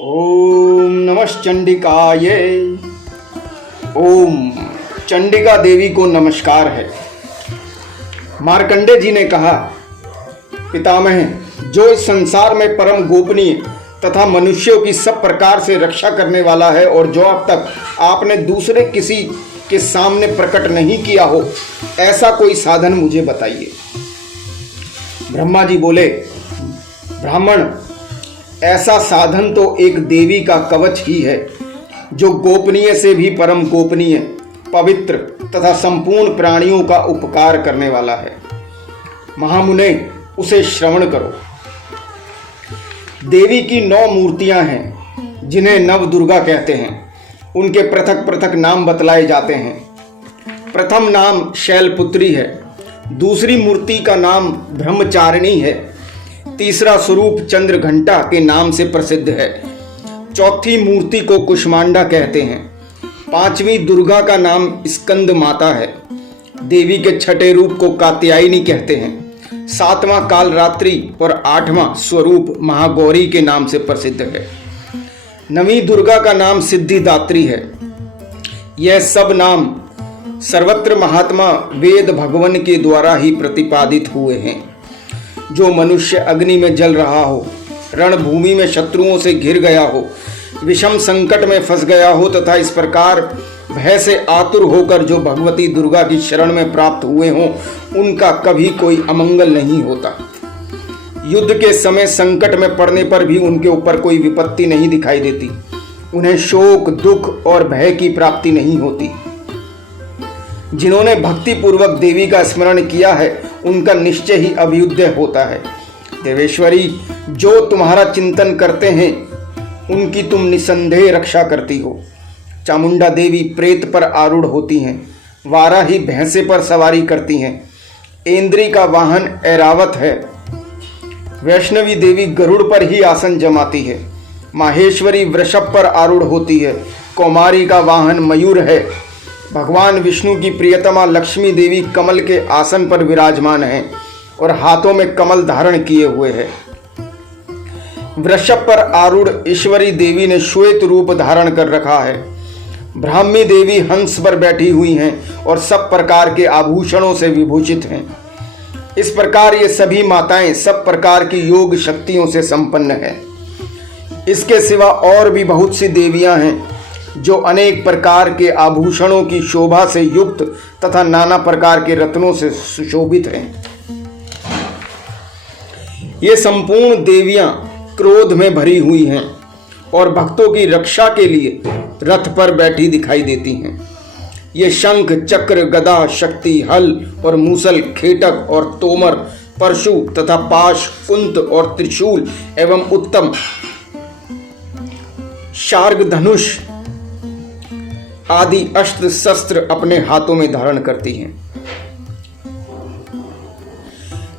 ओम नमः चंडिकाये। ओम चंडिका देवी को नमस्कार है। मार्कंडे जी ने कहा, पितामह, जो इस संसार में परम गोपनीय तथा मनुष्यों की सब प्रकार से रक्षा करने वाला है और जो अब तक आपने दूसरे किसी के सामने प्रकट नहीं किया हो, ऐसा कोई साधन मुझे बताइए। ब्रह्मा जी बोले, ब्राह्मण, ऐसा साधन तो एक देवी का कवच ही है, जो गोपनीय से भी परम गोपनीय, पवित्र तथा संपूर्ण प्राणियों का उपकार करने वाला है। महामुने, उसे श्रवण करो। देवी की 9 मूर्तियां हैं, जिन्हें नव दुर्गा कहते हैं। उनके पृथक पृथक नाम बतलाए जाते हैं। प्रथम नाम शैलपुत्री है, दूसरी मूर्ति का नाम ब्रह्मचारिणी है, तीसरा स्वरूप चंद्रघंटा के नाम से प्रसिद्ध है, चौथी मूर्ति को कुष्मांडा कहते हैं, पांचवी दुर्गा का नाम स्कंद माता है, देवी के छठे रूप को कात्यायनी कहते हैं, सातवां कालरात्रि और आठवां स्वरूप महागौरी के नाम से प्रसिद्ध है। नवीं दुर्गा का नाम सिद्धिदात्री है। यह सब नाम सर्वत्र महात्मा वेद भगवान के द्वारा ही प्रतिपादित हुए हैं। जो मनुष्य अग्नि में जल रहा हो, रणभूमि में शत्रुओं से घिर गया हो, विषम संकट में फंस गया हो तथा इस प्रकार भय से आतुर होकर जो भगवती दुर्गा की शरण में प्राप्त हुए हों, उनका कभी कोई अमंगल नहीं होता। युद्ध के समय संकट में पड़ने पर भी उनके ऊपर कोई विपत्ति नहीं दिखाई देती। उन्हें शोक, दुख और भय की प्राप्ति नहीं होती। जिन्होंने भक्ति पूर्वक देवी का स्मरण किया है, उनका निश्चय ही अभ्युदय होता है। देवेश्वरी, जो तुम्हारा चिंतन करते हैं, उनकी तुम निसंदेह रक्षा करती हो। चामुंडा देवी प्रेत पर आरूढ़ होती हैं, वाराही भैंसे पर सवारी करती हैं, ऐन्द्री का वाहन ऐरावत है, वैष्णवी देवी गरुड़ पर ही आसन जमाती है, माहेश्वरी वृषभ पर आरूढ़ होती है, कौमारी का वाहन मयूर है, भगवान विष्णु की प्रियतमा लक्ष्मी देवी कमल के आसन पर विराजमान हैं और हाथों में कमल धारण किए हुए हैं। वृषभ पर आरूढ़ ईश्वरी देवी ने श्वेत रूप धारण कर रखा है। ब्राह्मी देवी हंस पर बैठी हुई हैं और सब प्रकार के आभूषणों से विभूषित हैं। इस प्रकार ये सभी माताएं सब प्रकार की योग शक्तियों से संपन्न है। इसके सिवा और भी बहुत सी देवियां हैं, जो अनेक प्रकार के आभूषणों की शोभा से युक्त तथा नाना प्रकार के रत्नों से सुशोभित हैं। ये संपूर्ण देवियां क्रोध में भरी हुई हैं और भक्तों की रक्षा के लिए रथ पर बैठी दिखाई देती हैं। ये शंख, चक्र, गदा, शक्ति, हल और मूसल, खेटक और तोमर, परशु तथा पाश, कुंत और त्रिशूल एवं उत्तम शार्ग, धनुष आदि अस्त्र शस्त्र अपने हाथों में धारण करती हैं।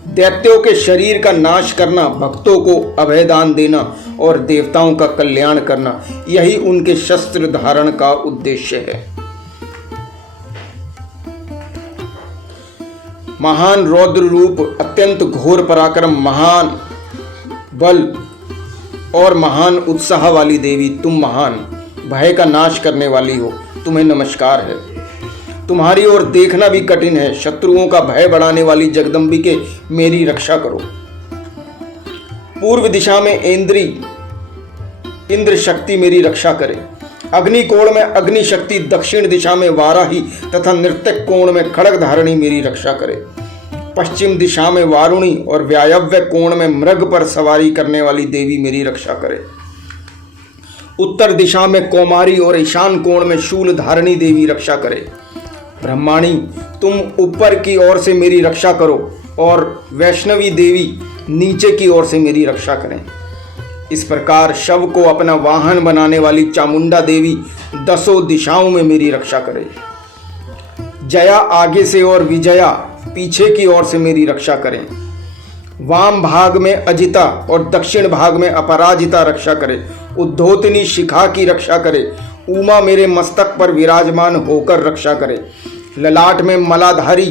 दैत्यों के शरीर का नाश करना, भक्तों को अभयदान देना और देवताओं का कल्याण करना, यही उनके शस्त्र धारण का उद्देश्य है। महान रौद्र रूप, अत्यंत घोर पराक्रम, महान बल और महान उत्साह वाली देवी, तुम महान भय का नाश करने वाली हो, तुम्हें नमस्कार है। तुम्हारी ओर देखना भी कठिन है। शत्रुओं का भय बढ़ाने वाली जगदम्बिके, मेरी रक्षा करो। पूर्व दिशा में ऐन्द्री इंद्र शक्ति मेरी रक्षा करे। अग्निकोण में अग्नि शक्ति, दक्षिण दिशा में वाराही तथा नृत्यक कोण में खड़ग धारणी मेरी रक्षा करे। पश्चिम दिशा में वारुणी और व्यायव्य कोण में मृग पर सवारी करने वाली देवी मेरी रक्षा करे। उत्तर दिशा में कौमारी और ईशान कोण में शूल धारणी देवी रक्षा करे। ब्रह्माणी, तुम ऊपर की ओर से मेरी रक्षा करो और वैष्णवी देवी नीचे की ओर से मेरी रक्षा करें। इस प्रकार शव को अपना वाहन बनाने वाली चामुंडा देवी 10 दिशाओं में मेरी रक्षा करे। जया आगे से और विजया पीछे की ओर से मेरी रक्षा करें। वाम भाग में अजिता और दक्षिण भाग में अपराजिता रक्षा करे। उद्धोतनी शिखा की रक्षा करे। उमा मेरे मस्तक पर विराजमान होकर रक्षा करे। ललाट में मलाधारी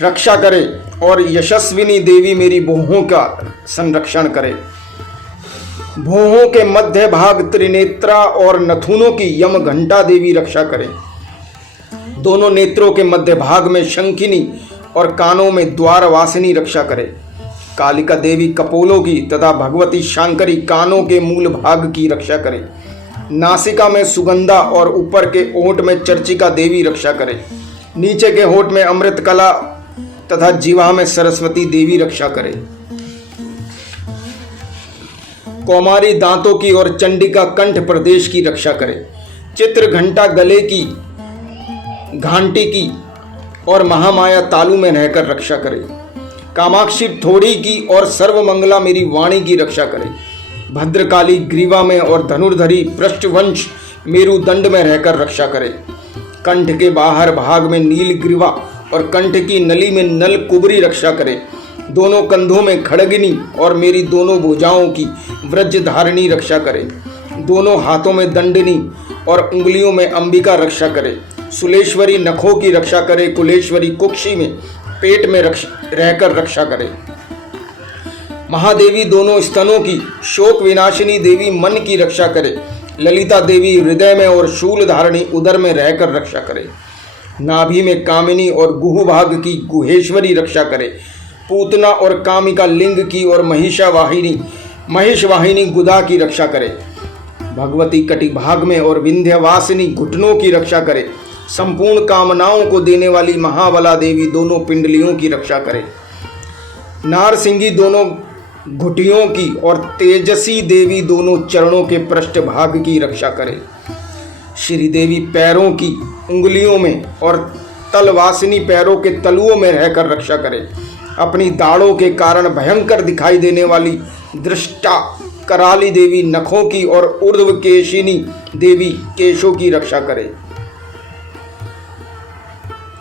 रक्षा करे और यशस्विनी देवी मेरी बाहों का संरक्षण करे। भौहों के मध्य भाग त्रिनेत्रा और नथुनों की यम घंटा देवी रक्षा करें। दोनों नेत्रों के मध्य भाग में शंखिनी और कानों में द्वारवासिनी रक्षा करे। कालिका देवी कपोलों की तथा भगवती शांकरी कानों के मूल भाग की रक्षा करे। नासिका में सुगंधा और ऊपर के ओंठ में चर्चिका देवी रक्षा करे। नीचे के होठ में अमृत कला तथा जीवा में सरस्वती देवी रक्षा करे। कौमारी दांतों की और चंडिका कंठ प्रदेश की रक्षा करे। चित्र घंटा गले की, घंटी की और महामाया तालू में रहकर रक्षा करे। कामाक्षी थोड़ी की और सर्वमंगला मेरी वाणी की रक्षा करे। भद्रकाली ग्रीवा में और धनुर्धरी पृष्ठवंश मेरुदंड में रहकर रक्षा करे। कंठ के बाहर भाग में नील ग्रीवा और कंठ की नली में नल कुबरी रक्षा करे। दोनों कंधों में खड़गिनी और मेरी दोनों भुजाओं की व्रजधारिणी रक्षा करे। दोनों हाथों में दंडनी और उंगलियों में अंबिका रक्षा करे। सुलेश्वरी नखों की रक्षा करे। कुलेश्वरी कुक्षी में पेट में रहकर रक्षा करे। महादेवी दोनों स्तनों की, शोक विनाशिनी देवी मन की रक्षा करे। ललिता देवी हृदय में और शूल धारणी उदर में रहकर रक्षा करे। नाभि में कामिनी और गुहु भाग की गुहेश्वरी रक्षा करे। पूतना और कामिका लिंग की और महिषवाहिनी गुदा की रक्षा करे। भगवती कटि भाग में और विंध्यवासिनी घुटनों की रक्षा करे। संपूर्ण कामनाओं को देने वाली महाबला देवी दोनों पिंडलियों की रक्षा करे। नारसिंगी दोनों घुटियों की और तेजसी देवी दोनों चरणों के पृष्ठ भाग की रक्षा करे। श्री देवी पैरों की उंगलियों में और तलवासिनी पैरों के तलुओं में रहकर रक्षा करे। अपनी दाढ़ों के कारण भयंकर दिखाई देने वाली दृष्टा कराली देवी नखों की और ऊर्ध्व केशिनी देवी केशों की रक्षा करे।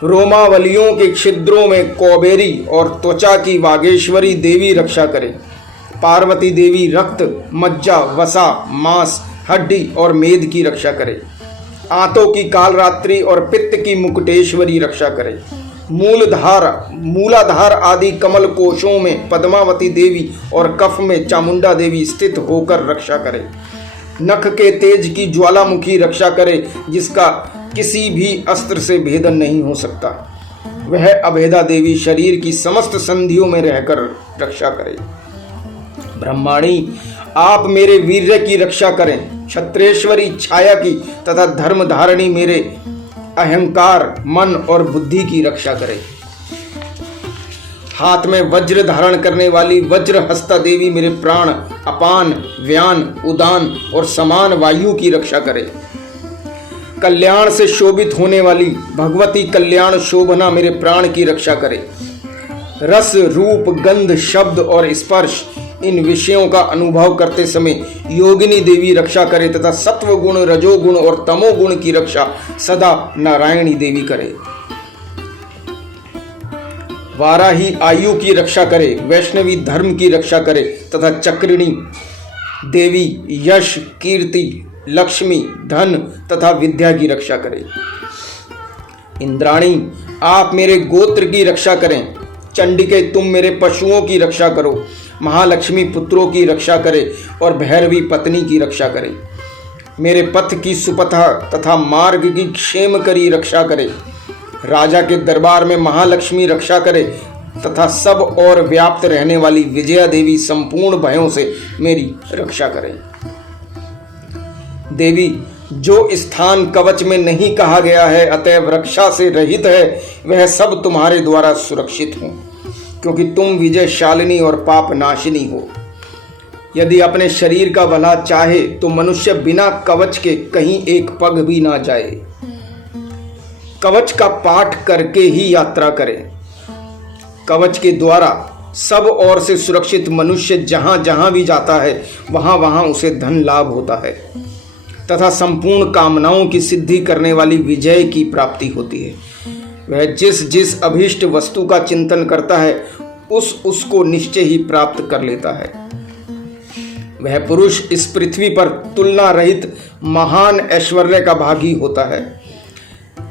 रोमावलियों के छिद्रों में कौबेरी और त्वचा की वागेश्वरी देवी रक्षा करे। पार्वती देवी रक्त, मज्जा, वसा, मांस, हड्डी और मेद की रक्षा करे। आंतों की कालरात्रि और पित्त की मुकुटेश्वरी रक्षा करे। मूलाधार आदि कमल कोशों में पद्मावती देवी और कफ में चामुंडा देवी स्थित होकर रक्षा करे। नख के तेज की ज्वालामुखी रक्षा करे, जिसका किसी भी अस्त्र से भेदन नहीं हो सकता। वह अभेदा देवी शरीर की समस्त संधियों में रहकर रक्षा करे। ब्रह्माणी, आप मेरे वीर्य की रक्षा करें। क्षत्रेश्वरी छाया की तथा धर्म धारणी मेरे अहंकार, मन और बुद्धि की रक्षा करें। हाथ में वज्र धारण करने वाली वज्र हस्ता देवी मेरे प्राण, अपान, व्यान, उदान और समान वायु की रक्षा करे। कल्याण से शोभित होने वाली भगवती कल्याण शोभना मेरे प्राण की रक्षा करे। रस, रूप, गंध, शब्द और स्पर्श इन विषयों का अनुभव करते समय योगिनी देवी रक्षा करे तथा सत्व गुण, रजोगुण और तमोगुण की रक्षा सदा नारायणी देवी करे। वाराही आयु की रक्षा करे, वैष्णवी धर्म की रक्षा करे तथा चक्रिणी देवी यश, कीर्ति, लक्ष्मी, धन तथा विद्या की रक्षा करे। इंद्राणी, आप मेरे गोत्र की रक्षा करें। चंडिके, तुम मेरे पशुओं की रक्षा करो। महालक्ष्मी पुत्रों की रक्षा करे और भैरवी पत्नी की रक्षा करे। मेरे पथ की सुपथा तथा मार्ग की क्षेम करी रक्षा करे। राजा के दरबार में महालक्ष्मी रक्षा करे तथा सब और व्याप्त रहने वाली विजया देवी संपूर्ण भयों से मेरी रक्षा करे। देवी, जो स्थान कवच में नहीं कहा गया है अतएव रक्षा से रहित है, वह सब तुम्हारे द्वारा सुरक्षित हो, क्योंकि तुम विजयशालिनी और पाप नाशिनी हो। यदि अपने शरीर का भला चाहे तो मनुष्य बिना कवच के कहीं एक पग भी ना जाए। कवच का पाठ करके ही यात्रा करे। कवच के द्वारा सब ओर से सुरक्षित मनुष्य जहां जहां भी जाता है वहां वहां उसे धन लाभ होता है तथा संपूर्ण कामनाओं की सिद्धि करने वाली विजय की प्राप्ति होती है। वह जिस जिस अभीष्ट वस्तु का चिंतन करता है उसको निश्चय ही प्राप्त कर लेता है। वह पुरुष इस पृथ्वी पर तुलना रहित महान ऐश्वर्य का भागी होता है।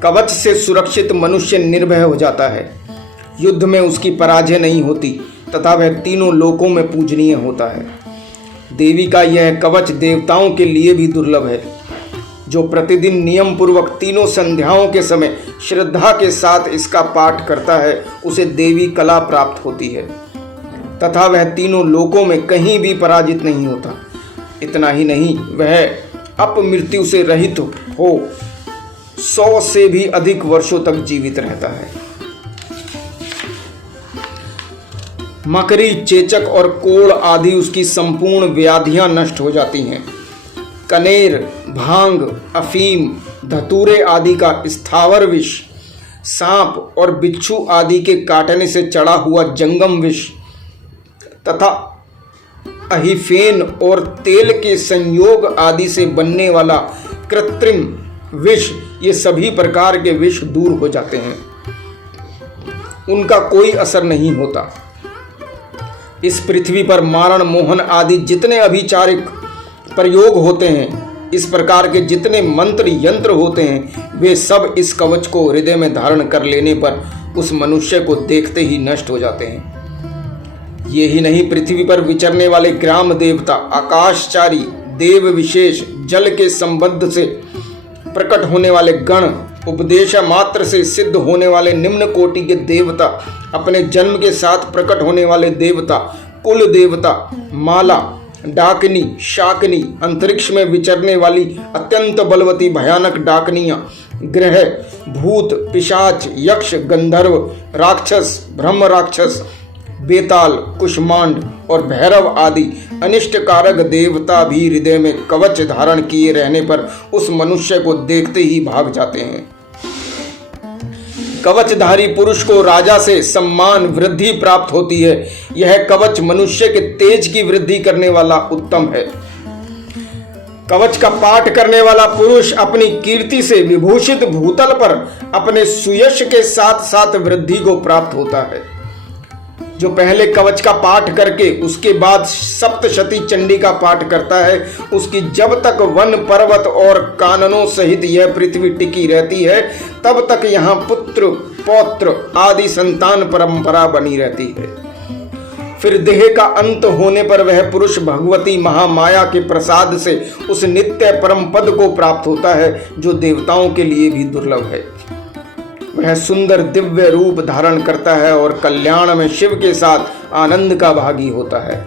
कवच से सुरक्षित मनुष्य निर्भय हो जाता है। युद्ध में उसकी पराजय नहीं होती तथा वह तीनों लोकों में पूजनीय होता है। देवी का यह कवच देवताओं के लिए भी दुर्लभ है। जो प्रतिदिन नियम पूर्वक तीनों संध्याओं के समय श्रद्धा के साथ इसका पाठ करता है उसे देवी कला प्राप्त होती है तथा वह तीनों लोकों में कहीं भी पराजित नहीं होता। इतना ही नहीं, वह अपमृत्यु से रहित हो 100 से भी अधिक वर्षों तक जीवित रहता है। मकरी, चेचक और कोढ़ आदि उसकी संपूर्ण व्याधियां नष्ट हो जाती हैं। कनेर, भांग, अफीम, धतूरे आदि का स्थावर विष, सांप और बिच्छू आदि के काटने से चढ़ा हुआ जंगम विष तथा अहिफेन और तेल के संयोग आदि से बनने वाला कृत्रिम विष, ये सभी प्रकार के विष दूर हो जाते हैं, उनका कोई असर नहीं होता। इस पृथ्वी पर मारण, मोहन आदि जितने अभिचारिक प्रयोग होते हैं, इस प्रकार के जितने मंत्र यंत्र होते हैं, वे सब इस कवच को हृदय में धारण कर लेने पर उस मनुष्य को देखते ही नष्ट हो जाते हैं। ये ही नहीं, पृथ्वी पर विचरने वाले ग्राम देवता, आकाशचारी देव विशेष, जल के संबंध से प्रकट होने वाले गण, उपदेश मात्र से सिद्ध होने वाले निम्न कोटि के देवता, अपने जन्म के साथ प्रकट होने वाले देवता, कुल देवता, माला, डाकनी, शाकनी, अंतरिक्ष में विचरने वाली अत्यंत बलवती भयानक डाकनियां, ग्रह, भूत, पिशाच, यक्ष, गंधर्व, राक्षस, ब्रह्म राक्षस, बेताल, कुष्मांड और भैरव आदि अनिष्टकारक देवता भी हृदय में कवच धारण किए रहने पर उस मनुष्य को देखते ही भाग जाते हैं। कवचधारी पुरुष को राजा से सम्मान वृद्धि प्राप्त होती है। यह कवच मनुष्य के तेज की वृद्धि करने वाला उत्तम है। कवच का पाठ करने वाला पुरुष अपनी कीर्ति से विभूषित भूतल पर अपने सुयश के साथ साथ वृद्धि को प्राप्त होता है। जो पहले कवच का पाठ करके उसके बाद सप्तशती चंडी का पाठ करता है, उसकी जब तक वन पर्वत और काननों सहित यह पृथ्वी टिकी रहती है, तब तक यहाँ पुत्र पौत्र आदि संतान परंपरा बनी रहती है। फिर देह का अंत होने पर वह पुरुष भगवती महामाया के प्रसाद से उस नित्य परम पद को प्राप्त होता है, जो देवताओं के लिए भी दुर्लभ है। वह सुंदर दिव्य रूप धारण करता है और कल्याण में शिव के साथ आनंद का भागी होता है।